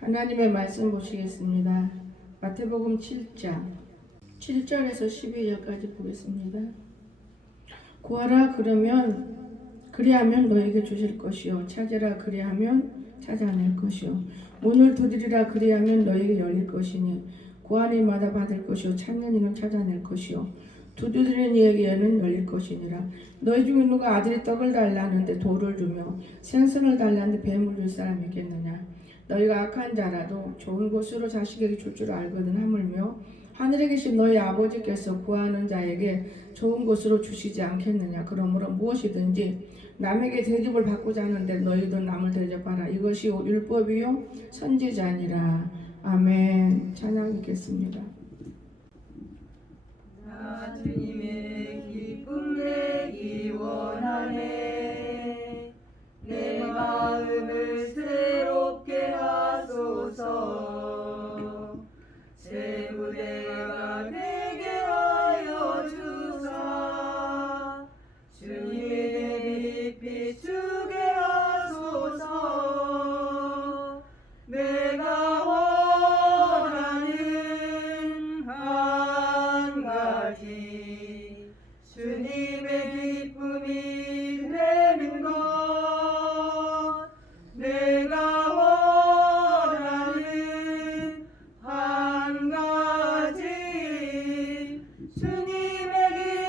하나님의 말씀 보시겠습니다. 마태복음 7장 7절에서 12절까지 보겠습니다. 구하라 그리하면 너에게 주실 것이요 찾으라 그리하면 찾아낼 것이요 문을 두드리라 그리하면 너에게 열릴 것이니 구하는 이마다 받을 것이요 찾는 이는 찾아낼 것이요 두드리는 이에게는 열릴 것이니라. 너희 중에 누가 아들이 떡을 달라는데 돌을 주며 생선을 달라는데 뱀을 줄 사람이 있겠느냐. 너희가 악한 자라도 좋은 것으로 자식에게 줄 줄 알거든 하물며 하늘에 계신 너희 아버지께서 구하는 자에게 좋은 것으로 주시지 않겠느냐. 그러므로 무엇이든지 남에게 대접을 받고자 하는데 너희도 남을 대접하라. 이것이 율법이요 선지자니라. 아멘. 찬양 읽겠습니다. 나 주님의 기쁨 내기 원하네. 내 마음을 새롭게 하소서. 새 무대가 되게 하여 주사. 주님의 빛 비추게 하소서. 내가 원하는 한 가지 주님의 기쁨이 되는 것. 내가 원하는 한 가지 주님의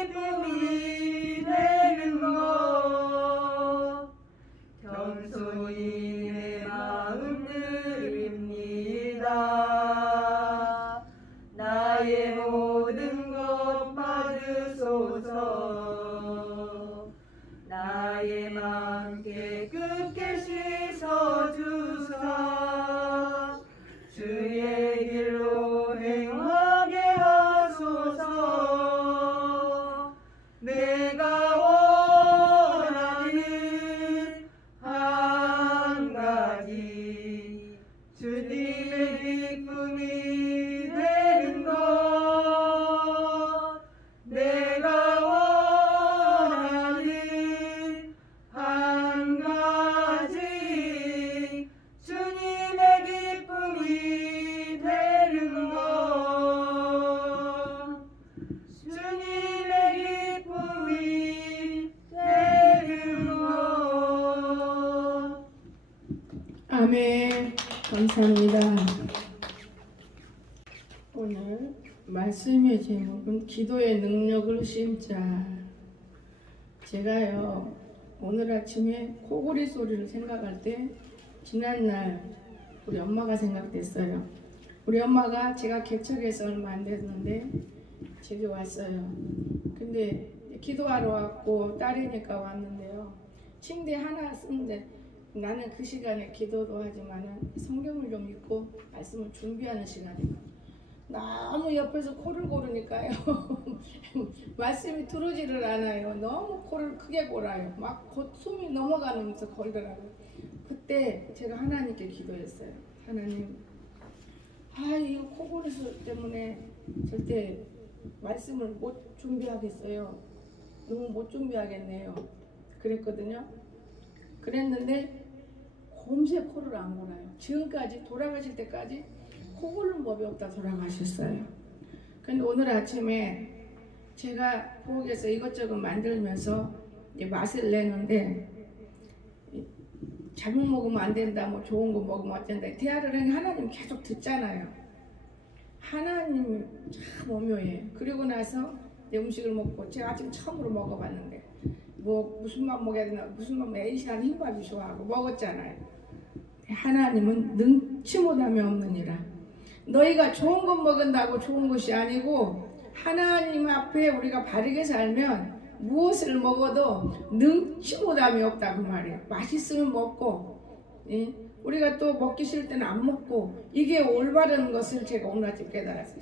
기쁨이 되는 것. 겸손히 내 마음 드립니다. 나의 모든 것 받으소서. 나의 맘 깨끗게 씻어주사. 주의 길로 행하게 하소서. 내가 원하는 한 가지 주님의 기쁨이 되는 것. 내가 원하는 한 가지 주님의 기쁨이 되는 것. 주님의 기쁨이 되는 것. 아멘. 감사합니다. 오늘 말씀의 제목은 기도의 능력을 심자. 제가요 오늘 아침에 코골이 소리를 생각할 때 지난날 우리 엄마가 생각됐어요. 우리 엄마가 제가 개척해서 얼마 안 됐는데 제게 왔어요. 근데 기도하러 왔고 딸이니까 왔는데요. 침대 하나 쓰는데 나는 그 시간에 기도도 하지만은 성경을 좀 읽고 말씀을 준비하는 시간이거든요. 너무 옆에서 코를 고르니까요. 말씀이 들어오지를 않아요. 너무 코를 크게 골아요. 막 곧 숨이 넘어가면서 걸더라고요. 그때 제가 하나님께 기도했어요. 하나님, 이 코골이 때문에 절대 말씀을 못 준비하겠어요. 너무 못 준비하겠네요. 그랬거든요. 그랬는데 곰새 코를 안 골아요. 지금까지 돌아가실 때까지 코 고는 법이 없다 돌아가셨어요. 근데 오늘 아침에 제가 부엌에서 이것저것 만들면서 맛을 내는데 잘못 먹으면 안 된다, 뭐 좋은 거 먹으면 안 된다. 대화를 하니 하나님 계속 듣잖아요. 하나님 참 오묘해. 그리고 나서 내 음식을 먹고 제가 아침 처음으로 먹어봤는데 뭐 무슨 밥 먹어야 되나, 무슨 밥 A시간 흰밥이 좋아하고 먹었잖아요. 하나님은 능치 못함이 없느니라. 너희가 좋은 것 먹은다고 좋은 것이 아니고 하나님 앞에 우리가 바르게 살면 무엇을 먹어도 능치 못함이 없다 그 말이에요. 맛있으면 먹고, 우리가 또 먹기 싫을 때는 안 먹고, 이게 올바른 것을 제가 오늘 아침 깨달았어요.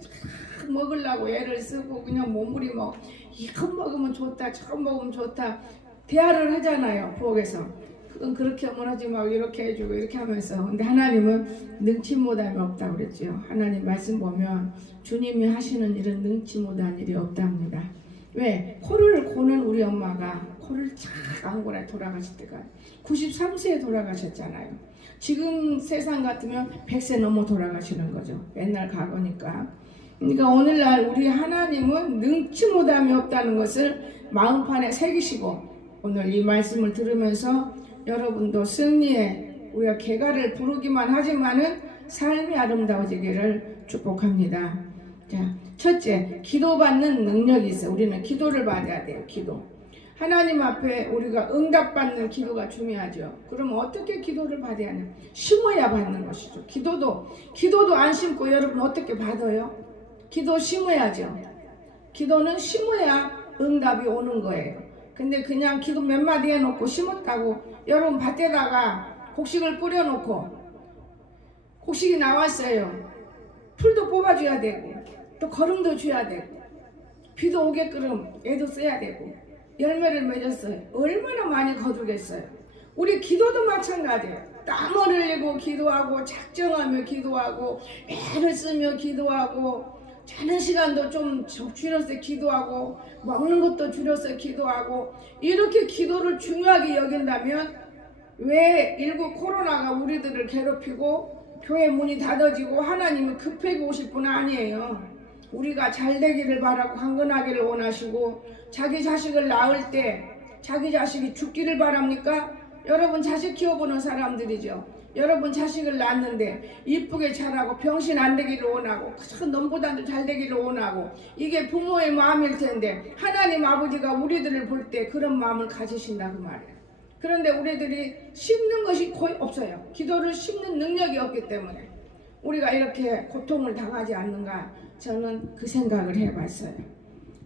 먹으려고 애를 쓰고 그냥 몸부림 이거 먹으면 좋다, 저거 먹으면 좋다 대화를 하잖아요. 부엌에서 그건 그렇게 하면 하지 말고 이렇게 해주고 이렇게 하면서. 근데 하나님은 능치 못함이 없다고 그랬죠. 하나님 말씀 보면 주님이 하시는 일은 능치 못한 일이 없답니다. 왜? 코를 고는 우리 엄마가 코를 착 안 골아 돌아가실 때가 93세에 돌아가셨잖아요. 지금 세상 같으면 100세 넘어 돌아가시는 거죠. 옛날 과거니까. 그러니까 오늘날 우리 하나님은 능치 못함이 없다는 것을 마음판에 새기시고 오늘 이 말씀을 들으면서 여러분도 승리에 우리가 개가를 부르기만 하지만은 삶이 아름다워지기를 축복합니다. 자, 첫째, 기도받는 능력이 있어요. 우리는 기도를 받아야 돼요. 기도. 하나님 앞에 우리가 응답받는 기도가 중요하죠. 그럼 어떻게 기도를 받아야 하냐? 심어야 받는 것이죠. 기도도 안 심고 여러분 어떻게 받아요? 기도 심어야죠. 기도는 심어야 응답이 오는 거예요. 근데 그냥 기도 몇 마디 해놓고 심었다고 여러분 밭에다가 곡식을 뿌려놓고 곡식이 나왔어요. 풀도 뽑아줘야 되고 또 거름도 줘야 되고 비도 오게끔 애도 써야 되고 열매를 맺었어요. 얼마나 많이 거두겠어요. 우리 기도도 마찬가지예요. 땀을 흘리고 기도하고 작정하며 기도하고 애를 쓰며 기도하고 자는 시간도 좀 줄여서 기도하고 먹는 것도 줄여서 기도하고 이렇게 기도를 중요하게 여긴다면 왜 19 코로나가 우리들을 괴롭히고 교회 문이 닫아지고 하나님은 급하게 오실 분 아니에요. 우리가 잘 되기를 바라고 강건하기를 원하시고 자기 자식을 낳을 때 자기 자식이 죽기를 바랍니까? 여러분 자식 키워보는 사람들이죠. 여러분 자식을 낳았는데 이쁘게 자라고 병신 안 되기를 원하고 큰 nom보다도 잘 되기를 원하고 이게 부모의 마음일 텐데 하나님 아버지가 우리들을 볼 때 그런 마음을 가지신다 그 말이에요. 그런데 우리들이 심는 것이 거의 없어요. 기도를 심는 능력이 없기 때문에 우리가 이렇게 고통을 당하지 않는가 저는 그 생각을 해봤어요.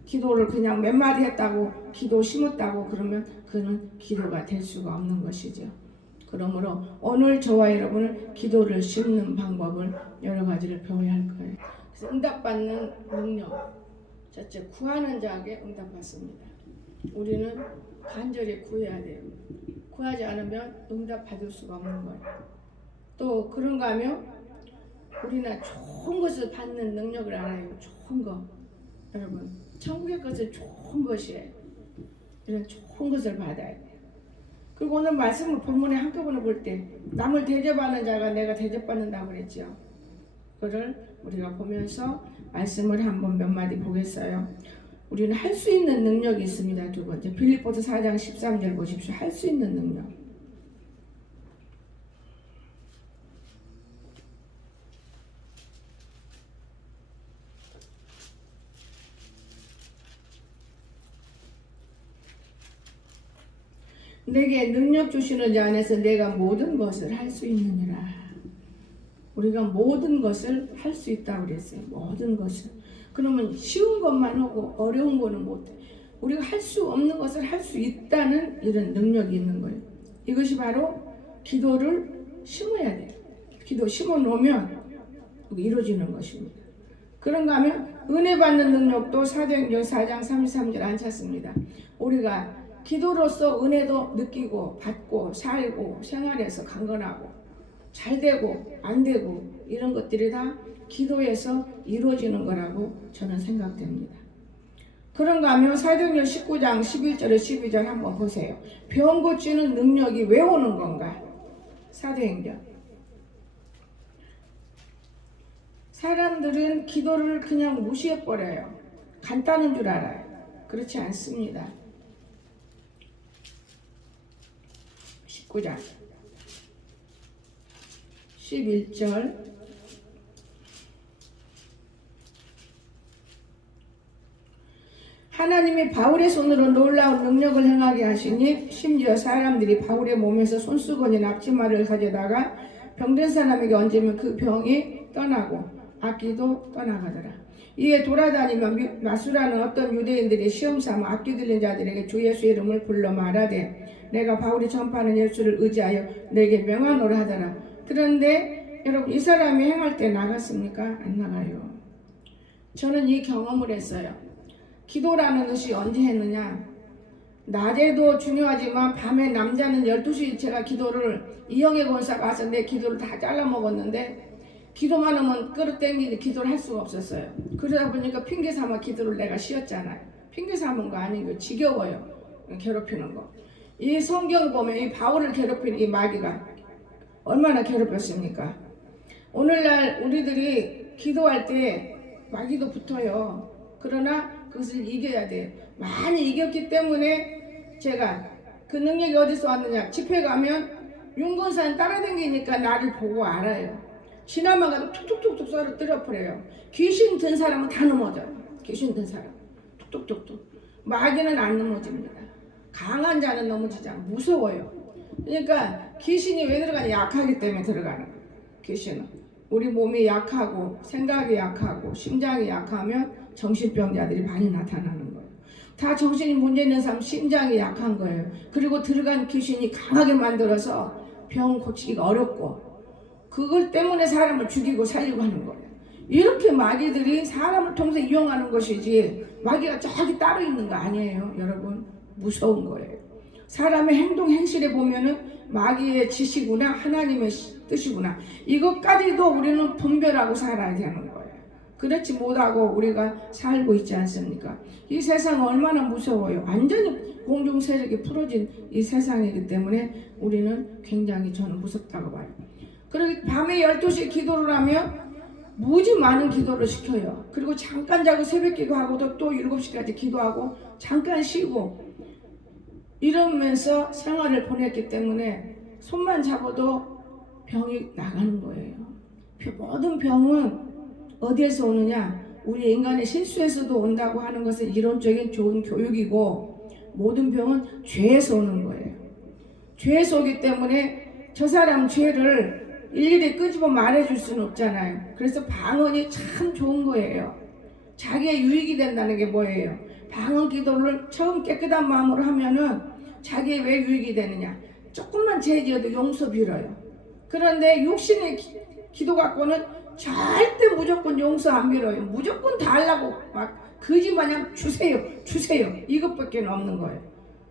기도를 그냥 몇 마디 했다고 기도 심었다고 그러면 그는 기도가 될 수가 없는 것이죠. 그러므로 오늘 저와 여러분은 기도를 심는 방법을 여러 가지를 배워야 할 거예요. 그래서 응답받는 능력. 첫째, 구하는 자에게 응답받습니다. 우리는 간절히 구해야 돼요. 구하지 않으면 응답받을 수가 없는 거예요. 또 그런가 하면 우리는 좋은 것을 받는 능력을 알아요. 좋은 거. 여러분, 천국의 것은 좋은 것이에요. 이런 좋은 것을 받아야 돼요. 그리고 오늘 말씀을 본문에 한꺼번에 볼 때 남을 대접하는 자가 내가 대접받는다고 그랬죠. 그거를 우리가 보면서 말씀을 한번 몇 마디 보겠어요. 우리는 할 수 있는 능력이 있습니다. 두 번째, 빌립보서 4장 13절 보십시오. 할 수 있는 능력. 내게 능력 주시는 자 안에서 내가 모든 것을 할 수 있느니라. 우리가 모든 것을 할 수 있다고 그랬어요. 모든 것을. 그러면 쉬운 것만 하고 어려운 거는 못해. 우리가 할 수 없는 것을 할 수 있다는 이런 능력이 있는 거예요. 이것이 바로 기도를 심어야 돼요. 기도 심어 놓으면 이루어지는 것입니다. 그런가 하면 은혜 받는 능력도 사도행전 4장 33절 안 찾습니다. 우리가 기도로서 은혜도 느끼고 받고 살고 생활에서 강건하고 잘되고 안되고 이런 것들이 다 기도에서 이루어지는 거라고 저는 생각됩니다. 그런가 하면 사도행전 19장 11절에 12절 한번 보세요. 병 고치는 능력이 왜 오는 건가? 사도행전. 사람들은 기도를 그냥 무시해버려요. 간단한 줄 알아요. 그렇지 않습니다. 19장 11절 하나님이 바울의 손으로 놀라운 능력을 행하게 하시니 심지어 사람들이 바울의 몸에서 손수건이 납치마를 가져다가 병든 사람에게 얹으면 그 병이 떠나고 악기도 떠나가더라. 이에 돌아다니며 마수라는 어떤 유대인들이 시험삼아 악기 들린 자들에게 주 예수 이름을 불러 말하되 내가 바울이 전파하는 예수를 의지하여 내게 명하노라 하더라. 그런데 여러분 이 사람이 행할 때 나갔습니까? 안 나가요. 저는 이 경험을 했어요. 기도라는 것이 언제 했느냐? 낮에도 중요하지만 밤에 남자는 12시 제가 기도를 이영애 권사가 와서 내 기도를 다 잘라 먹었는데 기도만 하면 끌어 당기니 기도를 할 수가 없었어요. 그러다 보니까 핑계 삼아 기도를 내가 쉬었잖아요. 핑계 삼은 거 아니고 지겨워요. 괴롭히는 거. 이 성경 보면 이 바울을 괴롭히는 이 마귀가 얼마나 괴롭혔습니까? 오늘날 우리들이 기도할 때 마귀도 붙어요. 그러나 그것을 이겨야 돼. 많이 이겼기 때문에 제가 그 능력이 어디서 왔느냐? 집회 가면 윤건산 따라다니니까 나를 보고 알아요. 지나만 가도 툭툭툭툭 썰어 때려버려요. 귀신 든 사람은 다 넘어져요. 귀신 든 사람 툭툭툭툭. 마귀는 안 넘어집니다. 강한 자는 넘어지잖아. 무서워요. 그러니까 귀신이 왜 들어가냐? 약하기 때문에 들어가는 거예요. 귀신은 우리 몸이 약하고 생각이 약하고 심장이 약하면 정신병자들이 많이 나타나는 거예요. 다 정신이 문제 있는 사람 심장이 약한 거예요. 그리고 들어간 귀신이 강하게 만들어서 병 고치기가 어렵고 그걸 때문에 사람을 죽이고 살리고 하는 거예요. 이렇게 마귀들이 사람을 통해서 이용하는 것이지 마귀가 저기 따로 있는 거 아니에요. 여러분 무서운 거예요. 사람의 행동 행실에 보면은 마귀의 지시구나 하나님의 뜻이구나 이것까지도 우리는 분별하고 살아야 되는 거예요. 그렇지 못하고 우리가 살고 있지 않습니까? 이 세상은 얼마나 무서워요. 완전히 공중 세력이 풀어진 이 세상이기 때문에 우리는 굉장히 저는 무섭다고 봐요. 그리고 밤에 12시에 기도를 하면 무지 많은 기도를 시켜요. 그리고 잠깐 자고 새벽 기도하고도 또 7시까지 기도하고 잠깐 쉬고 이러면서 생활을 보냈기 때문에 손만 잡아도 병이 나가는 거예요. 모든 병은 어디에서 오느냐? 우리 인간의 실수에서도 온다고 하는 것은 이론적인 좋은 교육이고 모든 병은 죄에서 오는 거예요. 죄에서 오기 때문에 저 사람 죄를 일일이 끄집어 말해줄 수는 없잖아요. 그래서 방언이 참 좋은 거예요. 자기의 유익이 된다는 게 뭐예요? 방언 기도를 처음 깨끗한 마음으로 하면은 자기의 왜 유익이 되느냐? 조금만 죄 지어도 용서 빌어요. 그런데 육신의 기도 갖고는 절대 무조건 용서 안 빌어요. 무조건 다 하려고 막 거지마냥 주세요 이것밖에 없는 거예요.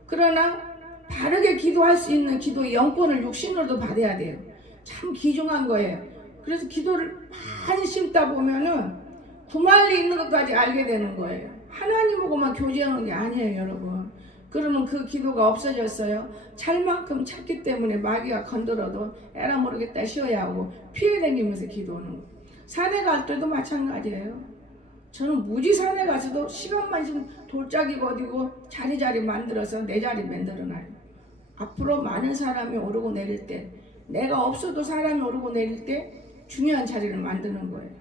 그러나 바르게 기도할 수 있는 기도의 영권을 육신으로도 받아야 돼요. 참 귀중한 거예요. 그래서 기도를 많이 심다 보면은 구말리 있는 것까지 알게 되는 거예요. 하나님하고만 교제하는 게 아니에요, 여러분. 그러면 그 기도가 없어졌어요. 찰 만큼 찼기 때문에 마귀가 건드려도 에라 모르겠다 쉬어야 하고 피해 다니면서 기도하는 거예요. 산에 갈 때도 마찬가지예요. 저는 무지 산에 가서도 시간만 좀 돌짝이고 어디고 자리 만들어서 내 자리 만들어놔요. 앞으로 많은 사람이 오르고 내릴 때 내가 없어도 사람이 오르고 내릴 때 중요한 자리를 만드는 거예요.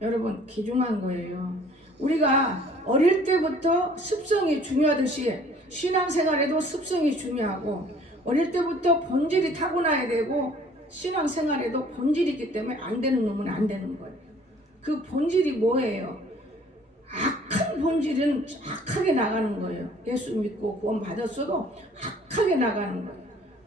여러분 귀중한 거예요. 우리가 어릴 때부터 습성이 중요하듯이 신앙생활에도 습성이 중요하고 어릴 때부터 본질이 타고나야 되고 신앙생활에도 본질이 있기 때문에 안 되는 놈은 안 되는 거예요. 그 본질이 뭐예요? 악한 본질은 악하게 나가는 거예요. 예수 믿고 구원 받았어도 악하게 나가는 거예요.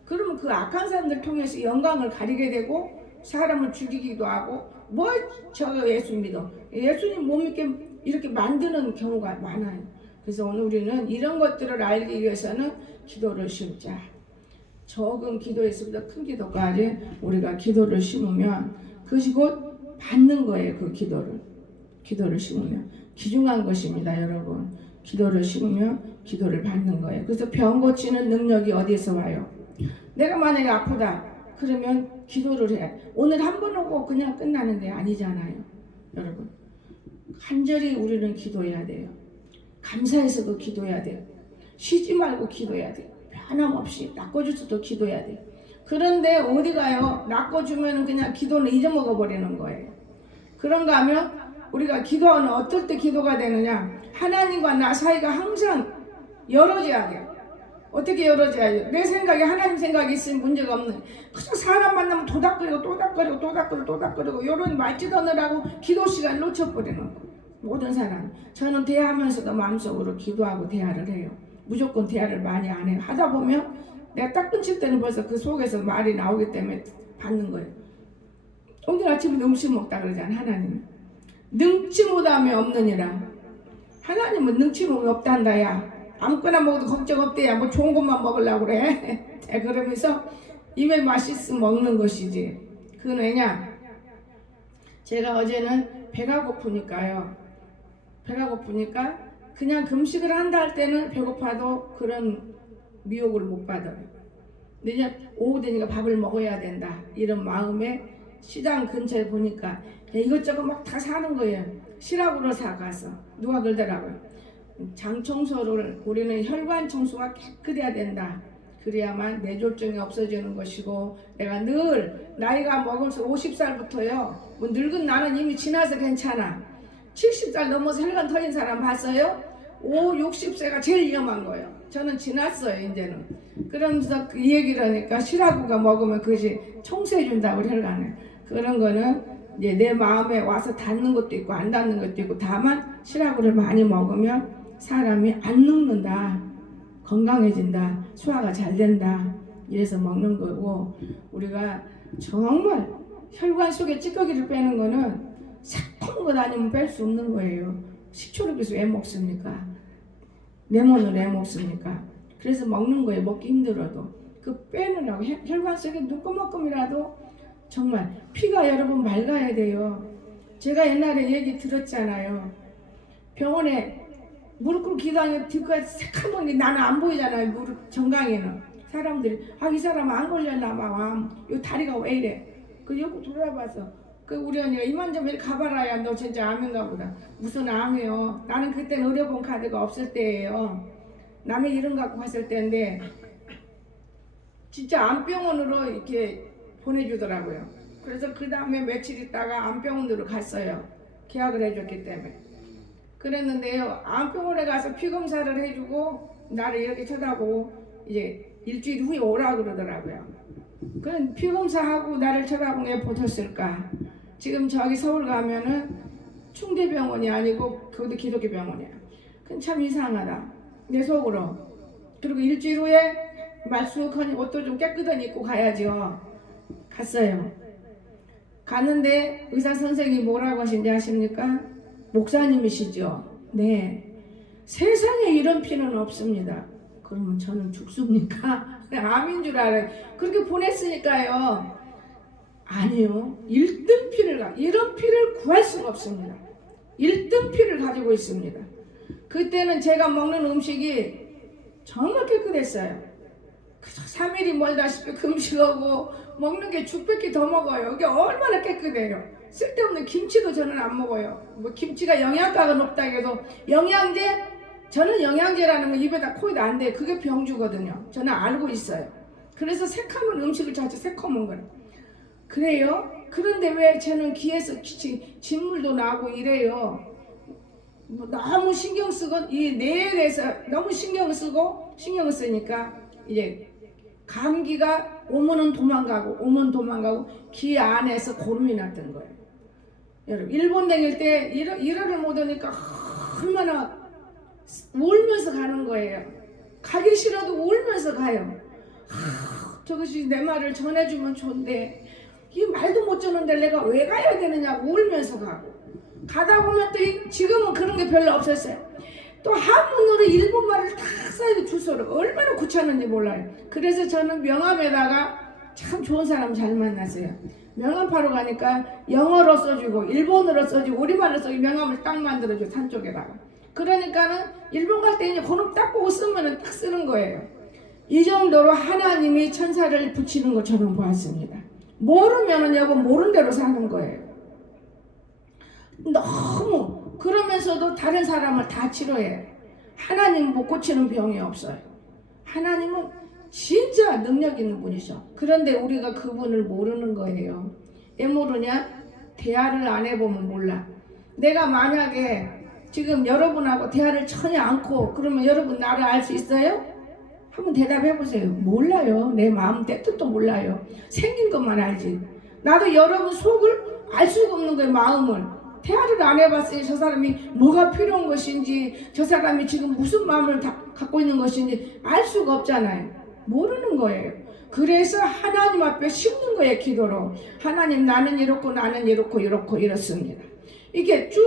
그러면 그 악한 사람들 통해서 영광을 가리게 되고 사람을 죽이기도 하고 뭐 저 예수 믿어 예수님 못 믿게 이렇게 만드는 경우가 많아요. 그래서 오늘 우리는 이런 것들을 알기 위해서는 기도를 심자. 적은 기도에서부터 큰 기도까지 우리가 기도를 심으면 그것이 곧 받는 거예요. 그 기도를 심으면 귀중한 것입니다. 여러분 기도를 심으면 기도를 받는 거예요. 그래서 병 고치는 능력이 어디에서 와요? 내가 만약에 아프다 그러면 기도를 해. 오늘 한 번 오고 그냥 끝나는 게 아니잖아요. 여러분 간절히 우리는 기도해야 돼요. 감사해서도 기도해야 돼요. 쉬지 말고 기도해야 돼요. 변함없이 낚아줘서도 기도해야 돼요. 그런데 어디 가요? 낚아주면 그냥 기도는 잊어먹어 버리는 거예요. 그런가 하면 우리가 기도하는 어떨 때 기도가 되느냐? 하나님과 나 사이가 항상 열어져야 돼요. 어떻게 열어져야 돼요? 내 생각에 하나님 생각이 있으면 문제가 없는. 그저 사람 만나면 도닥거리고 이런 말짓 하느라고 기도 시간 놓쳐버리는 거예요. 모든 사람. 저는 대화하면서도 마음속으로 기도하고 대화를 해요. 무조건 대화를 많이 안 해요. 하다 보면 내가 딱 끊칠 때는 벌써 그 속에서 말이 나오기 때문에 받는 거예요. 오늘 아침에 음식 먹다 그러잖아요. 하나님 능치 못함이 없느니라. 하나님은 능치 못함이 없단다. 야 아무거나 먹어도 걱정 없대야. 뭐 좋은 것만 먹으려고 그래. 그러면서 입에 맛있으면 먹는 것이지. 그건 왜냐? 제가 어제는 배가 고프니까요. 배가 고프니까 그냥 금식을 한다 할 때는 배고파도 그런 미혹을 못 받아요. 내년 오후 되니까 밥을 먹어야 된다 이런 마음에 시장 근처에 보니까 이것저것 막 다 사는 거예요. 시락으로 사가서 누가 그러더라고요. 장 청소를 우리는 혈관 청소가 깨끗해야 된다. 그래야만 뇌졸중이 없어지는 것이고 내가 늘 나이가 먹으면서 50살부터요. 뭐 늙은 나는 이미 지나서 괜찮아. 70살 넘어서 혈관 터진 사람 봤어요? 60세가 제일 위험한 거예요. 저는 지났어요 이제는. 그러면서 이 얘기를 하니까 시라구가 먹으면 그것이 청소해준다고 혈관을. 그런 거는 이제 내 마음에 와서 닿는 것도 있고 안 닿는 것도 있고 다만 시라구를 많이 먹으면 사람이 안 늙는다. 건강해진다. 소화가 잘 된다. 이래서 먹는 거고 우리가 정말 혈관 속에 찌꺼기를 빼는 거는 새콤한 것 아니면 뺄 수 없는 거예요. 식초를 그래서 왜 먹습니까? 레몬을 왜 먹습니까? 그래서 먹는 거예요. 먹기 힘들어도. 그 빼느라고 혈관 속에 눈꺼만큼이라도 정말 피가 여러분 맑아야 돼요. 제가 옛날에 얘기 들었잖아요. 병원에 무릎 꿇고 기도하는 뒤까지 새카만 게 나는 안 보이잖아요. 무릎 정강에는 사람들이 이 사람 안 걸렸나 봐. 요 다리가 왜 이래? 그 여기 돌아봐서 그 우리 언니가 이만 좀 이렇게 가봐라. 야 너 진짜 암인가 보다. 무슨 암이요? 나는 그때는 의료보험 카드가 없을 때예요. 남의 이름 갖고 갔을 때인데 진짜 암병원으로 이렇게 보내주더라고요. 그래서 그 다음에 며칠 있다가 암병원으로 갔어요. 계약을 해줬기 때문에. 그랬는데요. 암병원에 가서 피검사를 해주고 나를 이렇게 쳐다보고 이제 일주일 후에 오라 그러더라고요. 그럼 피검사하고 나를 쳐다보고 왜 보셨을까? 지금 저기 서울 가면은 충대병원이 아니고 그것도 기독교 병원이야. 그건 참 이상하다. 내 속으로. 그리고 일주일 후에 말쑥하니 옷도 좀 깨끗하니 입고 가야죠. 갔어요. 갔는데 의사 선생님이 뭐라고 하신지 아십니까? 목사님이시죠? 네. 세상에 이런 피는 없습니다. 그러면 저는 죽습니까? 암인 줄 알아요. 그렇게 보냈으니까요. 아니요. 1등 피를 이런 피를 구할 수가 없습니다. 1등 피를 가지고 있습니다. 그때는 제가 먹는 음식이 정말 깨끗했어요. 3일이 멀다시피 금식하고 먹는 게 죽밖에 더 먹어요. 이게 얼마나 깨끗해요. 쓸데없는 김치도 저는 안 먹어요. 뭐 김치가 영양가가 높다 해도 영양제? 저는 영양제라는 거 입에다 코에다 안 돼. 그게 병주거든요. 저는 알고 있어요. 그래서 새카만 음식을 자주 새콤한 거예요. 그래요? 그런데 왜 저는 귀에서 진물도 나고 이래요? 뭐 너무 신경 쓰고 이 뇌에 대해서 너무 신경 쓰니까 이제 감기가 오면은 도망가고 귀 안에서 고름이 났던 거예요. 여러분 일본 다닐 때 일어를 못 오니까 얼마나 울면서 가는 거예요. 가기 싫어도 울면서 가요. 저것이 내 말을 전해주면 좋은데 이 말도 못 전하는데 내가 왜 가야 되느냐고 울면서 가고 가다 보면 또 지금은 그런 게 별로 없었어요. 또 한문으로 일본말을 다 써야 주소를 얼마나 귀찮은지 몰라요. 그래서 저는 명함에다가 참 좋은 사람 잘 만났어요. 명함하러 가니까 영어로 써주고 일본어로 써주고 우리말로 써주고 명함을 딱 만들어줘 산 쪽에다가. 그러니까는 일본 갈 때 이제 번호 딱 보고 쓰면은 딱 쓰는 거예요. 이 정도로 하나님이 천사를 붙이는 것처럼 보았습니다. 모르면은 여보 모른 대로 사는 거예요. 너무 그러면서도 다른 사람을 다 치료해요. 하나님 못 고치는 병이 없어요. 하나님은 진짜 능력 있는 분이셔. 그런데 우리가 그분을 모르는 거예요. 왜 모르냐? 대화를 안 해보면 몰라. 내가 만약에 지금 여러분하고 대화를 전혀 않고 그러면 여러분 나를 알 수 있어요? 한번 대답해 보세요. 몰라요. 내 마음 뜻도 몰라요. 생긴 것만 알지. 나도 여러분 속을 알 수가 없는 거예요. 마음을. 대화를 안 해봤으니 저 사람이 뭐가 필요한 것인지 저 사람이 지금 무슨 마음을 갖고 있는 것인지 알 수가 없잖아요. 모르는 거예요. 그래서 하나님 앞에 심는 거예요. 기도로. 하나님 나는 이렇고 나는 이렇고 이렇습니다. 이게 쭉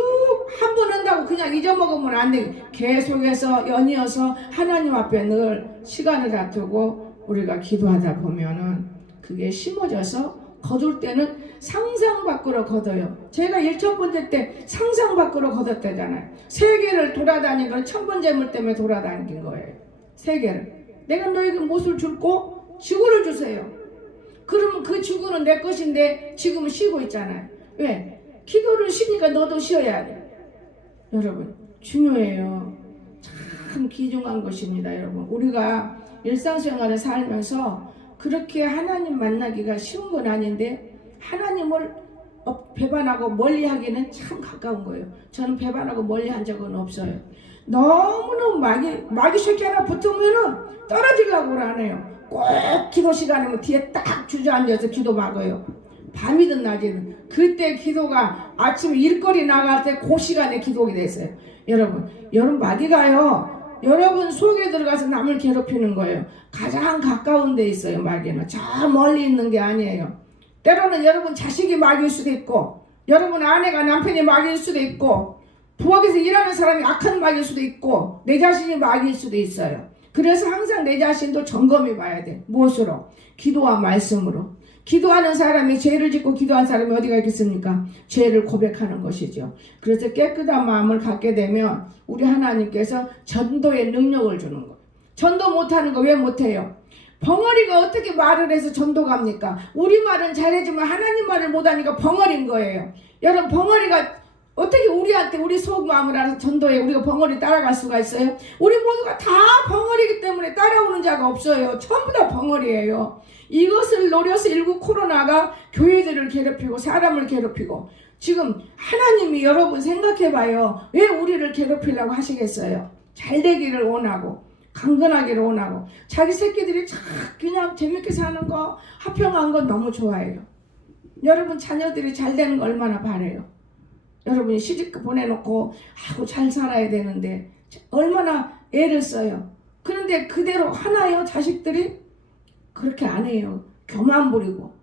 한 번 한다고 그냥 잊어먹으면 안 돼. 계속해서 연이어서 하나님 앞에 늘 시간을 다투고 우리가 기도하다 보면은 그게 심어져서 거둘 때는 상상 밖으로 거둬요. 제가 1,000번째 때 상상 밖으로 거뒀다잖아요. 세계를 돌아다닌 건 1,000번 재물 때문에 돌아다닌 거예요. 세계를. 내가 너에게 무엇을 줄고 지구를 주세요. 그러면 그 지구는 내 것인데 지금은 쉬고 있잖아요. 왜? 기도를 쉬니까 너도 쉬어야 돼. 여러분 중요해요. 참 귀중한 것입니다. 여러분 우리가 일상생활을 살면서 그렇게 하나님 만나기가 쉬운 건 아닌데 하나님을 배반하고 멀리하기는 참 가까운 거예요. 저는 배반하고 멀리한 적은 없어요. 너무너무 마귀 새끼 하나 붙으면은 떨어지려고 하네요. 꼭 기도 시간이면 뒤에 딱 주저앉아서 기도 막아요. 밤이든 낮이든. 그때 기도가 아침에 일거리 나갈 때 그 시간에 기도가 됐어요. 여러분 마귀가요. 여러분 속에 들어가서 남을 괴롭히는 거예요. 가장 가까운 데 있어요. 마귀는 저 멀리 있는 게 아니에요. 때로는 여러분 자식이 마귀일 수도 있고, 여러분 아내가 남편이 마귀일 수도 있고, 부엌에서 일하는 사람이 악한 마귀일 수도 있고, 내 자신이 마귀일 수도 있어요. 그래서 항상 내 자신도 점검해 봐야 돼. 무엇으로? 기도와 말씀으로. 기도하는 사람이 죄를 짓고 기도한 사람이 어디가 있겠습니까? 죄를 고백하는 것이죠. 그래서 깨끗한 마음을 갖게 되면 우리 하나님께서 전도의 능력을 주는 거예요. 전도 못하는 거 왜 못해요? 벙어리가 어떻게 말을 해서 전도 갑니까? 우리 말은 잘해주면 하나님 말을 못하니까 벙어리인 거예요. 여러분 벙어리가 어떻게 우리한테 우리 속마음을 알아서 전도해 우리가 벙어리 따라갈 수가 있어요? 우리 모두가 다 벙어리이기 때문에 따라오는 자가 없어요. 전부 다 벙어리예요. 이것을 노려서 일부 코로나가 교회들을 괴롭히고 사람을 괴롭히고 지금 하나님이 여러분 생각해봐요. 왜 우리를 괴롭히려고 하시겠어요? 잘 되기를 원하고 강건하기를 원하고 자기 새끼들이 그냥 재밌게 사는 거 화평한 건 너무 좋아해요. 여러분 자녀들이 잘 되는 거 얼마나 바래요. 여러분이 시집 보내놓고 하고 잘 살아야 되는데 얼마나 애를 써요. 그런데 그대로 하나요 자식들이? 그렇게 안 해요. 교만 부리고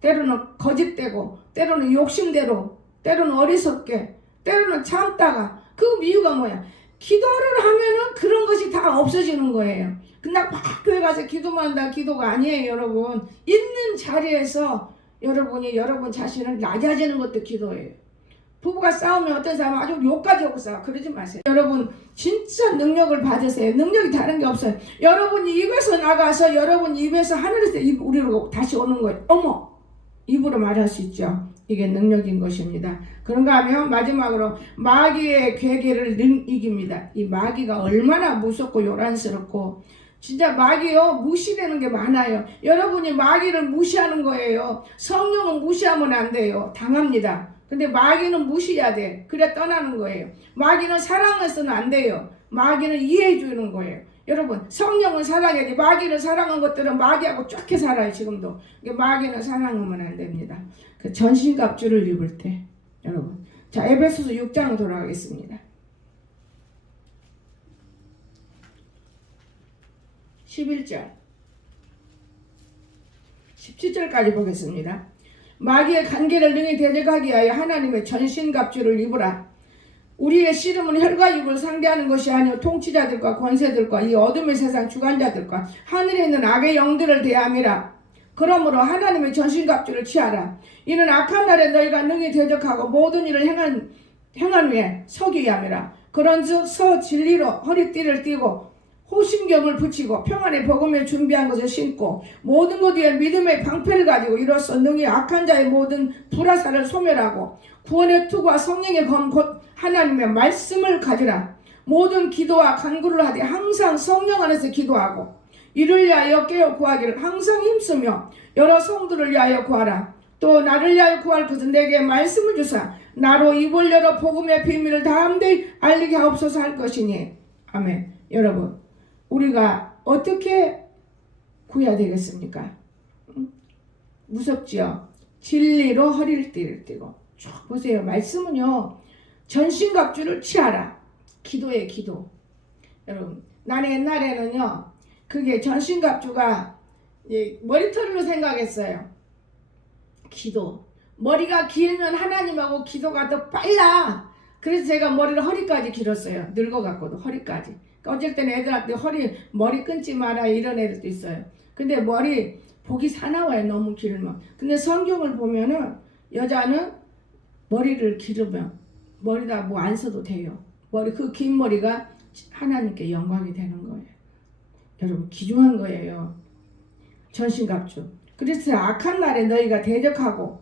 때로는 거짓되고 때로는 욕심대로 때로는 어리석게 때로는 참다가 그 이유가 뭐야? 기도를 하면은 그런 것이 다 없어지는 거예요. 그냥 막 교회 가서 기도만 한다 기도가 아니에요. 여러분 있는 자리에서 여러분이 여러분 자신을 낮아지는 것도 기도예요. 부부가 싸우면 어떤 사람은 아주 욕까지 하고 싸워. 그러지 마세요. 여러분 진짜 능력을 받으세요. 능력이 다른 게 없어요. 여러분이 입에서 나가서 여러분 입에서 하늘에서 우리로 다시 오는 거예요. 어머 입으로 말할 수 있죠. 이게 능력인 것입니다. 그런가 하면 마지막으로 마귀의 괴계를 이깁니다. 이 마귀가 얼마나 무섭고 요란스럽고 진짜 마귀요 무시되는 게 많아요. 여러분이 마귀를 무시하는 거예요. 성령은 무시하면 안 돼요. 당합니다. 근데 마귀는 무시해야 돼. 그래 떠나는 거예요. 마귀는 사랑해서는 안 돼요. 마귀는 이해해 주는 거예요. 여러분 성령은 사랑해야지 마귀를 사랑한 것들은 마귀하고 쫓게 살아요. 지금도. 마귀는 사랑하면 안 됩니다. 그 전신갑주를 입을 때 여러분 자 에베소서 6장 돌아가겠습니다. 11절 17절까지 보겠습니다. 마귀의 간계를 능히 대적하기 위하여 하나님의 전신갑주를 입으라. 우리의 씨름은 혈과 육을 상대하는 것이 아니요 통치자들과 권세들과 이 어둠의 세상 주관자들과 하늘에 있는 악의 영들을 대함이라. 그러므로 하나님의 전신갑주를 취하라. 이는 악한 날에 너희가 능히 대적하고 모든 일을 행한 후에 서기 위함이라. 그런즉 서 진리로 허리띠를 띠고 호심경을 붙이고 평안의 복음에 준비한 것을 신고 모든 것 위에 믿음의 방패를 가지고 이로써 능히 악한 자의 모든 불화살을 소멸하고 구원의 투구와 성령의 검 곧 하나님의 말씀을 가지라. 모든 기도와 간구를 하되 항상 성령 안에서 기도하고 이를 위하여 깨어 구하기를 항상 힘쓰며 여러 성도를 위하여 구하라. 또 나를 위하여 구할 것은 내게 말씀을 주사 나로 입을 열어 복음의 비밀을 담대히 알리게 하옵소서 할 것이니. 아멘. 여러분 우리가 어떻게 구해야 되겠습니까? 무섭지요? 진리로 허리를 띠고 쭉 보세요. 말씀은요 전신갑주를 취하라. 기도의 기도. 여러분 나는 옛날에는요 그게 전신갑주가 머리털로 생각했어요. 기도. 머리가 길면 하나님하고 기도가 더 빨라. 그래서 제가 머리를 허리까지 길었어요. 늙어갖고도 허리까지. 어쩔 때는 애들한테 머리 끊지 마라 이런 애들도 있어요. 근데 머리 복이 사나워요. 너무 길면. 근데 성경을 보면은 여자는 머리를 기르면 머리다 뭐 안 써도 돼요. 그 긴 머리가 하나님께 영광이 되는 거예요. 여러분 귀중한 거예요. 전신갑주. 그래서 악한 날에 너희가 대적하고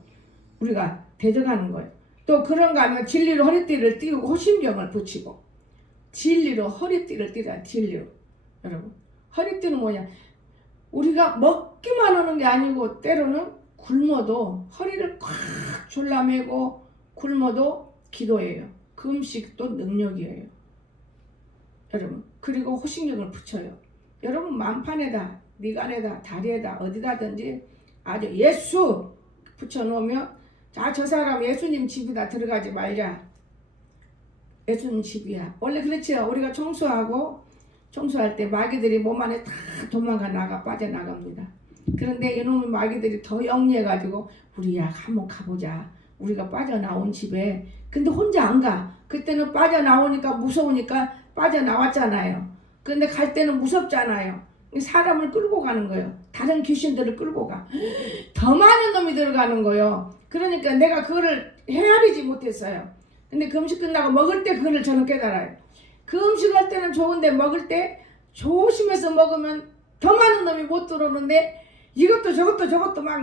우리가 대적하는 거예요. 또 그런가 하면 진리로 허리띠를 띠고 호심경을 붙이고 진리로 허리띠를 띠라. 진리로. 여러분 허리띠는 뭐냐, 우리가 먹기만 하는 게 아니고 때로는 굶어도 허리를 꽉 졸라매고 굶어도 기도예요. 금식도 능력이에요. 여러분 그리고 호신경을 붙여요. 여러분 만판에다 미간에다 다리에다 어디다든지 아주 예수 붙여놓으면 자, 저 사람 예수님 집이다 들어가지 말자. 예수님 집이야. 원래 그렇죠. 우리가 청소할 때 마귀들이 몸 안에 다 도망가 나가 빠져나갑니다. 그런데 이놈의 마귀들이 더 영리해가지고 우리야 한번 가보자. 우리가 빠져나온 집에 근데 혼자 안 가. 그때는 빠져나오니까 무서우니까 빠져나왔잖아요. 근데 갈 때는 무섭잖아요. 사람을 끌고 가는 거예요. 다른 귀신들을 끌고 가. 더 많은 놈이 들어가는 거예요. 그러니까 내가 그거를 헤아리지 못했어요. 근데 그 음식 끝나고 먹을 때 그거를 저는 깨달아요. 그 음식할 때는 좋은데 먹을 때 조심해서 먹으면 더 많은 놈이 못 들어오는데 이것도 저것도 막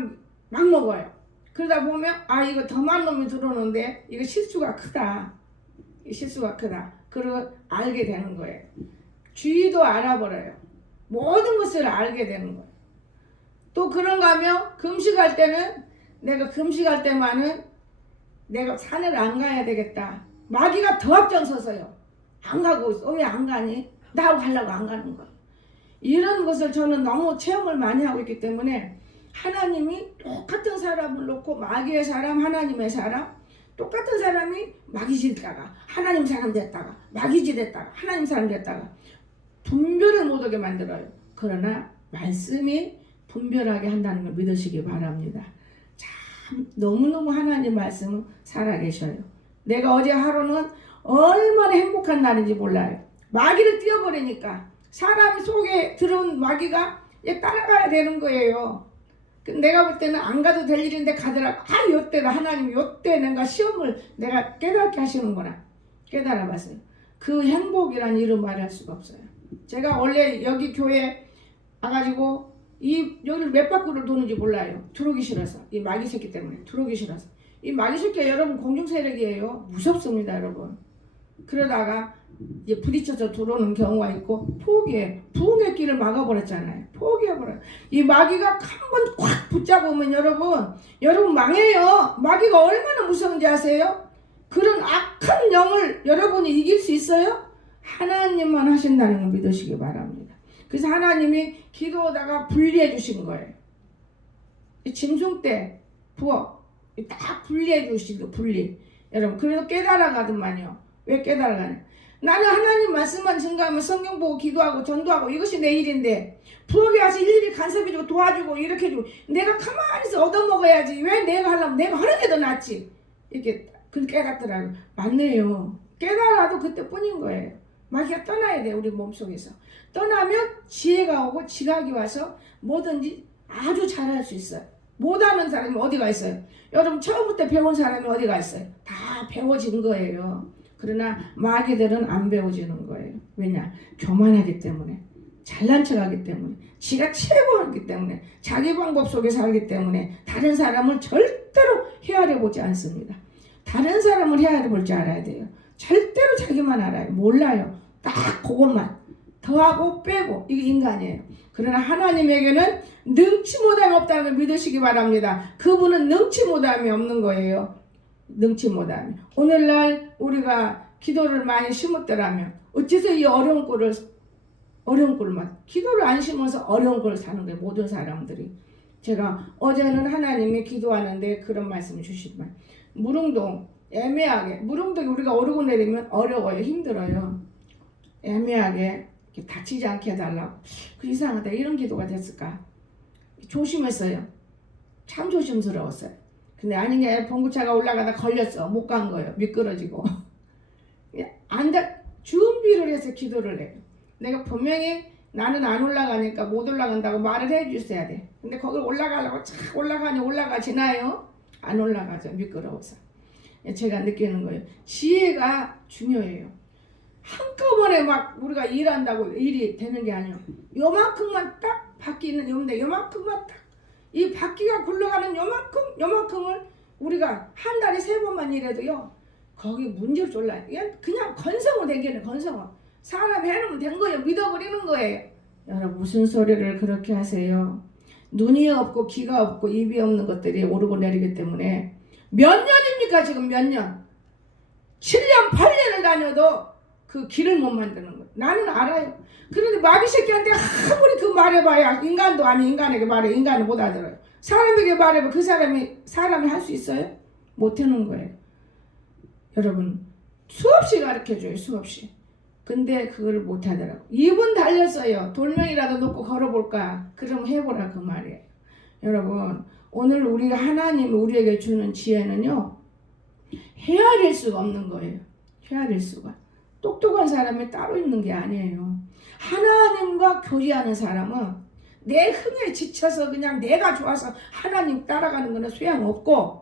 먹어요. 그러다 보면 아 이거 더 많은 놈이 들어오는데 이거 실수가 크다. 그리고 알게 되는 거예요. 주의도 알아버려요. 모든 것을 알게 되는 거예요. 또 그런가 하면 금식할 때는 내가 금식할 때만은 내가 산을 안 가야 되겠다. 마귀가 더 앞장서서요. 안 가고 있어. 왜 안 가니? 나하고 가려고 안 가는 거야. 이런 것을 저는 너무 체험을 많이 하고 있기 때문에 하나님이 똑같은 사람을 놓고 마귀의 사람, 하나님의 사람, 똑같은 사람이 마귀짓 됐다가 하나님 사람 됐다가 마귀짓 됐다가 하나님 사람 됐다가 분별을 못하게 만들어요. 그러나 말씀이 분별하게 한다는 걸 믿으시기 바랍니다. 참 너무너무 하나님 말씀은 살아계셔요. 내가 어제 하루는 얼마나 행복한 날인지 몰라요. 마귀를 띄워버리니까 사람 속에 들어온 마귀가 따라가야 되는 거예요. 내가 볼 때는 안 가도 될 일인데 가더라고. 아 요때다 하나님 요때 내가 시험을 내가 깨닫게 하시는구나. 깨달아봤어요. 그 행복이란 이름 말할 수가 없어요. 제가 원래 여기 교회 와가지고 여기를 몇 바퀴를 도는지 몰라요. 들어오기 싫어서. 이 마귀 새끼 때문에 들어오기 싫어서. 이 마귀 새끼가 여러분 공중 세력이에요. 무섭습니다 여러분. 그러다가 이제 부딪혀서 들어오는 경우가 있고 포기해. 부흥의 길을 막아버렸잖아요. 포기해버려요. 이 마귀가 한번 꽉 붙잡으면 여러분 망해요. 마귀가 얼마나 무서운지 아세요? 그런 악한 영을 여러분이 이길 수 있어요? 하나님만 하신다는 걸 믿으시기 바랍니다. 그래서 하나님이 기도하다가 분리해 주신 거예요. 짐승 때 부엌 딱 분리해 주시고 분리. 여러분 그래도 깨달아가더만요. 왜 깨달아가냐? 나는 하나님 말씀만 증거하면 성경 보고 기도하고 전도하고 이것이 내 일인데 부엌에 와서 일일이 간섭해주고 도와주고 이렇게 해주고 내가 가만히 있어 얻어먹어야지. 왜 내가 하려면 내가 하는 게 더 낫지. 이렇게 깨닫더라고요. 맞네요. 깨달아도 그때뿐인 거예요. 마귀가 떠나야 돼 우리 몸속에서. 떠나면 지혜가 오고 지각이 와서 뭐든지 아주 잘할 수 있어요. 못하는 사람이 어디가 있어요? 여러분 처음부터 배운 사람이 어디가 있어요? 다 배워진 거예요. 그러나 마귀들은 안 배워지는 거예요. 왜냐? 교만하기 때문에, 잘난 척하기 때문에, 지가 최고하기 때문에, 자기 방법 속에 살기 때문에 다른 사람을 절대로 헤아려 보지 않습니다. 다른 사람을 헤아려 볼 줄 알아야 돼요. 절대로 자기만 알아요. 몰라요. 딱 그것만 더하고 빼고 이게 인간이에요. 그러나 하나님에게는 능치 못함이 없다는 걸 믿으시기 바랍니다. 그분은 능치 못함이 없는 거예요. 능치 못함이. 오늘날 우리가 기도를 많이 심었더라면 어째서 이 어려운 꼴을 기도를 안 심어서 어려운 꼴을 사는 거예요. 모든 사람들이. 제가 어제는 하나님이 기도하는데 그런 말씀을 주시지만 무릉동 애매하게 무릉동이 우리가 오르고 내리면 어려워요. 힘들어요. 애매하게 다치지 않게 해달라고. 그 이상하다. 이런 기도가 됐을까? 조심했어요. 참 조심스러웠어요. 근데 아닌 게 봉구차가 올라가다 걸렸어. 못 간 거예요. 미끄러지고. 준비를 해서 기도를 해요. 내가 분명히 나는 안 올라가니까 못 올라간다고 말을 해주셔야 돼. 근데 거기 올라가려고 착 올라가지나요? 안 올라가죠. 미끄러워서. 제가 느끼는 거예요. 지혜가 중요해요. 한꺼번에 막 우리가 일한다고 일이 되는 게 아니에요. 요만큼만 딱 바퀴는 요만큼만 딱 이 바퀴가 굴러가는 요만큼을 우리가 한 달에 3번만 일해도요 거기 문제를 졸라 그냥 건성으로 된 게는 건성으로 사람 해놓으면 된 거예요. 믿어버리는 거예요. 여러분 무슨 소리를 그렇게 하세요? 눈이 없고 귀가 없고 입이 없는 것들이 오르고 내리기 때문에 몇 년입니까 지금 몇 년? 7년 8년을 다녀도 그 길을 못 만드는 거예요. 나는 알아요. 그런데 마귀 새끼한테 아무리 그 말해봐야 인간도 아닌 인간에게 말해 인간은 못 알아들어요. 사람에게 말해봐 그 사람이 할 수 있어요? 못 하는 거예요. 여러분 수없이 가르쳐줘요 수없이. 근데 그걸 못 하더라고. 2분 달렸어요. 돌멩이라도 놓고 걸어볼까? 그럼 해보라 그 말이에요. 여러분 오늘 우리가 하나님이 우리에게 주는 지혜는요 헤아릴 수가 없는 거예요. 헤아릴 수가. 똑똑한 사람이 따로 있는 게 아니에요. 하나님과 교제하는 사람은 내 흥에 지쳐서 그냥 내가 좋아서 하나님 따라가는 거는 소용없고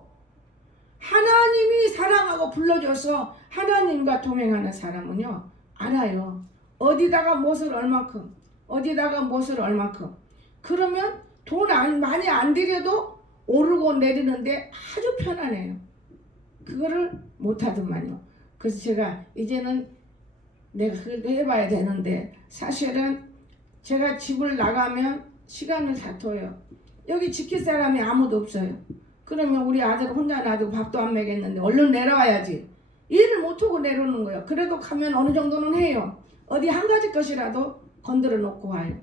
하나님이 사랑하고 불러줘서 하나님과 동행하는 사람은요 알아요. 어디다가 무엇을 얼만큼 어디다가 무엇을 얼만큼 그러면 돈 많이 안 들여도 오르고 내리는데 아주 편안해요. 그거를 못하더만요. 그래서 제가 이제는 내가 그걸 해봐야 되는데 사실은 제가 집을 나가면 시간을 다퉈요. 여기 지킬 사람이 아무도 없어요. 그러면 우리 아들 혼자 놔두고 밥도 안 먹였는데 얼른 내려와야지. 일을 못하고 내려오는 거예요. 그래도 가면 어느 정도는 해요. 어디 한 가지 것이라도 건드려 놓고 와요.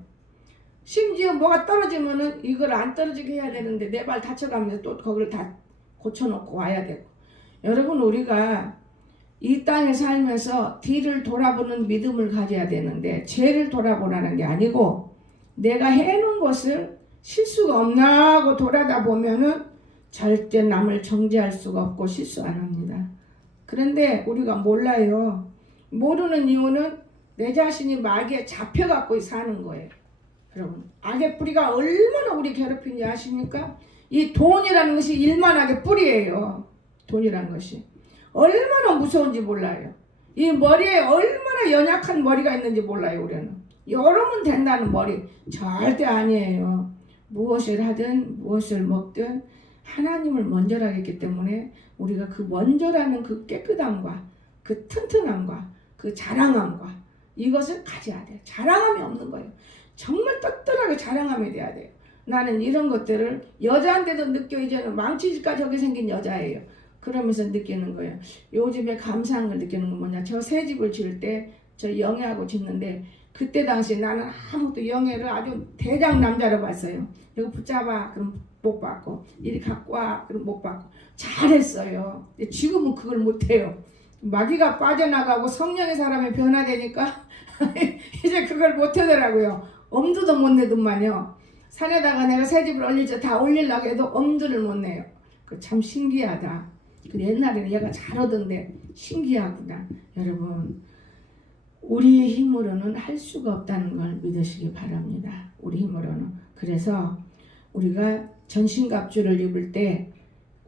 심지어 뭐가 떨어지면은 이걸 안 떨어지게 해야 되는데 내 발 다쳐가면서 또 거기를 다 고쳐놓고 와야 되고. 여러분 우리가 이 땅에 살면서 뒤를 돌아보는 믿음을 가져야 되는데 죄를 돌아보라는 게 아니고 내가 해놓은 것을 실수가 없나 하고 돌아다 보면은 절대 남을 정죄할 수가 없고 실수 안 합니다. 그런데 우리가 몰라요. 모르는 이유는 내 자신이 마귀에 잡혀갖고 사는 거예요. 여러분 악의 뿌리가 얼마나 우리 괴롭힌지 아십니까? 이 돈이라는 것이 일만하게 뿌리예요. 돈이라는 것이 얼마나 무서운지 몰라요. 이 머리에 얼마나 연약한 머리가 있는지 몰라요. 우리는 열으면 된다는 머리 절대 아니에요. 무엇을 하든 무엇을 먹든 하나님을 먼저라 했기 때문에 우리가 그 먼저라는 그 깨끗함과 그 튼튼함과 그 자랑함과 이것을 가져야 돼요. 자랑함이 없는 거예요. 정말 떳떳하게 자랑함이 돼야 돼요. 나는 이런 것들을 여자한테도 느껴. 이제는 망치질까 저게 생긴 여자예요. 그러면서 느끼는 거예요. 요즘에 감사한 걸 느끼는 건 뭐냐. 저 새 집을 지을 때 저 영애하고 짓는데 그때 당시 나는 아무것도 영애를 아주 대장 남자로 봤어요. 이거 붙잡아 그럼 못 받고 이리 갖고 와 그럼 못 받고 잘했어요. 지금은 그걸 못해요. 마귀가 빠져나가고 성령의 사람이 변화되니까 이제 그걸 못하더라고요. 엄두도 못 내더만요. 산에다가 내가 새 집을 다 올리려고 해도 엄두를 못 내요. 참 신기하다. 옛날에는 얘가 잘하던데 신기하구나. 여러분 우리의 힘으로는 할 수가 없다는 걸 믿으시기 바랍니다. 우리 힘으로는. 그래서 우리가 전신갑주를 입을 때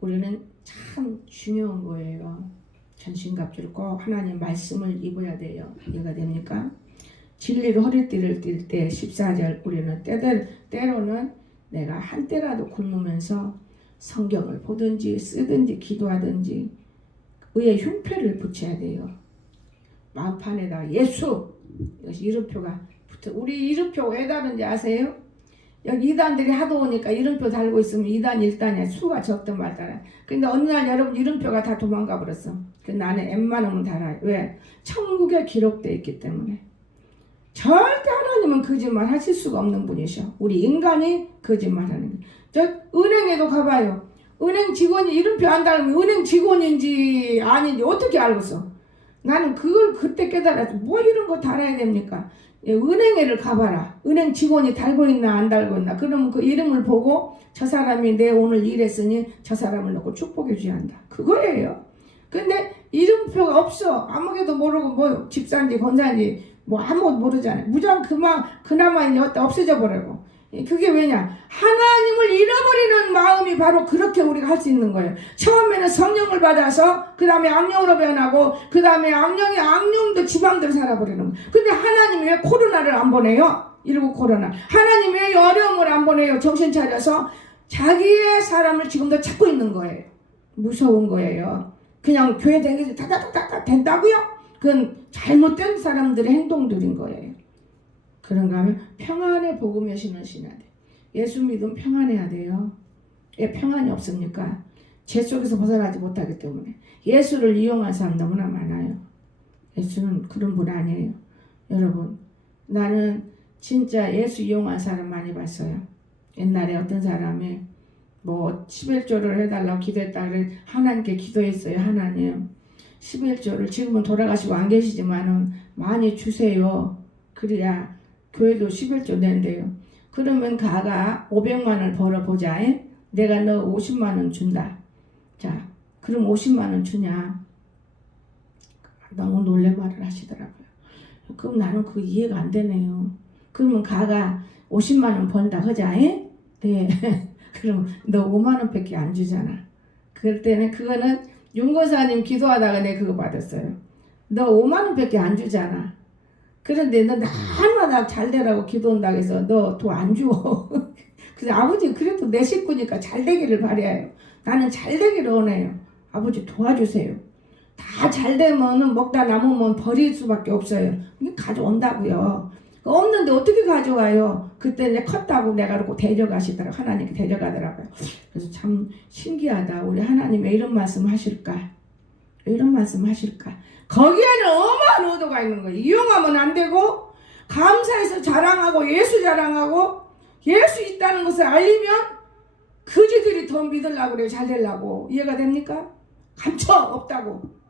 우리는 참 중요한 거예요. 전신갑주를 꼭 하나님 말씀을 입어야 돼요. 이해가 됩니까? 진리로 허리띠를 띨 때 14절 우리는 때로는 내가 한때라도 굶으면서 성경을 보든지 쓰든지 기도하든지 의의 흉표를 붙여야 돼요. 마음판에다가 예수 이것이 이름표가 붙어. 우리 이름표 왜 다른지 아세요? 여기 이단들이 하도 오니까 이름표 달고 있으면 2단 1단이야. 수가 적든 말든. 근데 어느 날 여러분 이름표가 다 도망가 버렸어. 근데 나는 웬만하면 달아요. 왜? 천국에 기록되어 있기 때문에. 절대 하나님은 거짓말 하실 수가 없는 분이셔. 우리 인간이 거짓말하는 게. 저 은행에도 가봐요. 은행 직원이 이름표 안 달면 은행 직원인지 아닌지 어떻게 알겠어? 나는 그걸 그때 깨달았어. 뭐 이런 거 달아야 됩니까? 은행에를 가봐라. 은행 직원이 달고 있나 안 달고 있나. 그러면 그 이름을 보고 저 사람이 내 오늘 일했으니 저 사람을 넣고 축복해 줘야 한다. 그거예요. 근데 이름표가 없어. 아무개도 모르고 뭐 집사인지 권사인지 뭐 아무것도 모르잖아요. 무장 그나마 이제 없어져 버리고. 그게 왜냐? 하나님을 잃어버리는 마음이 바로 그렇게 우리가 할 수 있는 거예요. 처음에는 성령을 받아서 그 다음에 악령으로 변하고 그 다음에 악령도 지방대로 살아버리는 거예요. 근데 하나님이 왜 코로나를 안 보내요? 19 코로나. 하나님 왜 어려움을 안 보내요? 정신 차려서 자기의 사람을 지금도 찾고 있는 거예요. 무서운 거예요. 그냥 교회 다니면서 다다다다 된다고요? 그건 잘못된 사람들의 행동들인 거예요. 그런가 하면 평안의 복음의 신을 신어야 돼. 예수 믿으면 평안해야 돼요. 왜 평안이 없습니까? 죄 속에서 벗어나지 못하기 때문에. 예수를 이용한 사람 너무나 많아요. 예수는 그런 분 아니에요. 여러분, 나는 진짜 예수 이용한 사람 많이 봤어요. 옛날에 어떤 사람이 뭐 11조를 해달라고 기도했다 그래 하나님께 기도했어요. 하나님 11조를 지금은 돌아가시고 안 계시지만은 많이 주세요. 그래야 교회도 11조 낸대요. 그러면 가가 500만 원을 벌어보자. 내가 너 50만 원 준다. 자, 그럼 50만 원 주냐? 너무 놀란 말을 하시더라고요. 그럼 나는 그 이해가 안 되네요. 그러면 가가 50만 원 번다 하자. 네. 그럼 너 5만 원밖에 안 주잖아. 그럴 때는 그거는 윤고사님 기도하다가 내가 그거 받았어요. 너 5만 원밖에 안 주잖아. 그런데 너 날마다 잘 되라고 기도한다고 해서 너 돈 안 줘. 그래서 아버지 그래도 내 식구니까 잘 되기를 바라요. 나는 잘 되기를 원해요. 아버지 도와주세요. 다 잘 되면은 먹다 남으면 버릴 수밖에 없어요. 가져온다고요. 없는데 어떻게 가져와요? 그때 이제 컸다고 내가 그러고 데려가시더라고요. 하나님께 데려가더라고요. 그래서 참 신기하다. 우리 하나님 왜 이런 말씀 하실까? 왜 이런 말씀 하실까? 거기에는 어마어마한 의도가 있는 거예요. 이용하면 안 되고 감사해서 자랑하고 예수 자랑하고 예수 있다는 것을 알리면 그지들이 더 믿으려고 그래요. 잘 되려고. 이해가 됩니까? 감춰 없다고.